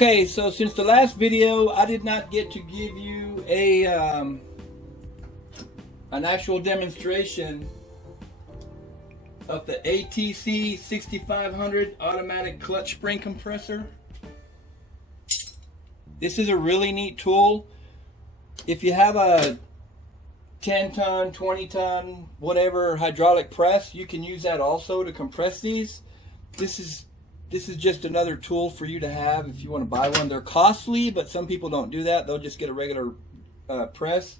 Okay, so since the last video, I did not get to give you a an actual demonstration of the ATC 6500 automatic clutch spring compressor. This is a really neat tool. If you have a 10-ton, 20-ton, whatever hydraulic press, you can use that also to compress these. This is just another tool for you to have if you want to buy one. They're costly, but some people don't do that. They'll just get a regular press.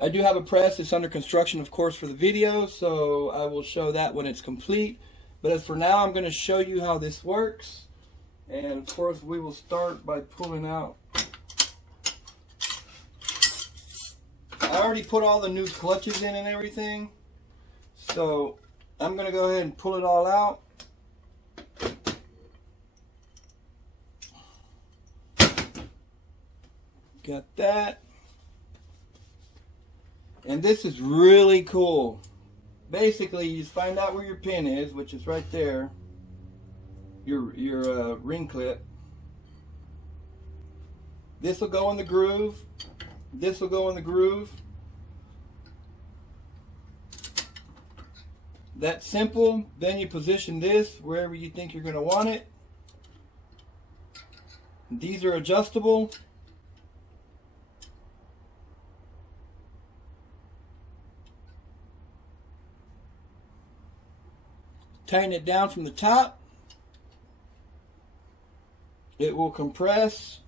I do have a press. It's under construction, of course, for the video, so I will show that when it's complete. But as for now, I'm going to show you how this works. And of course, we will start by pulling out. I already put all the new clutches in and everything, so I'm going to go ahead and pull it all out. Got that. And this is really cool. Basically, you just find out where your pin is, which is right there. Your ring clip. This will go in the groove. This will go in the groove. That's simple. Then you position this wherever you think you're going to want it. These are adjustable. Tighten it down from the top. It will compress.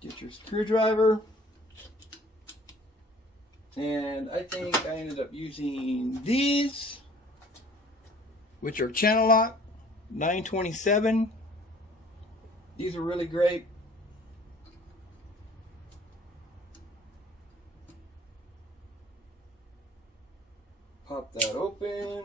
Get your screwdriver. And I think I ended up using these, which are channel lock 927. These are really great. Pop that open.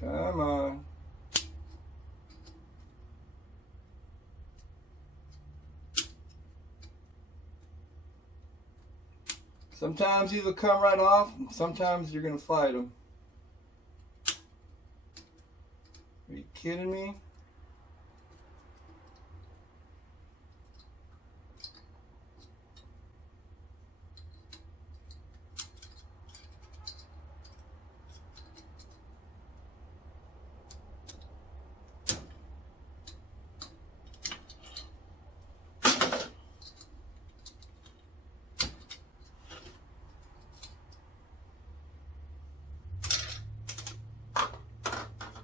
Come on. Sometimes these will come right off, and sometimes you're going to fight them. Are you kidding me?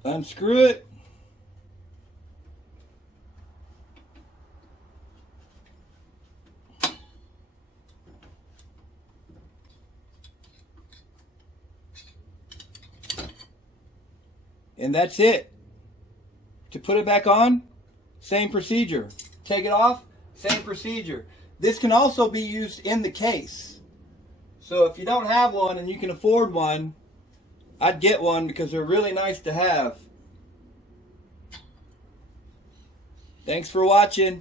Unscrew it. And that's it. To put it back on, same procedure. Take it off, same procedure. This can also be used in the case. So if you don't have one and you can afford one, I'd get one because they're really nice to have. Thanks for watching.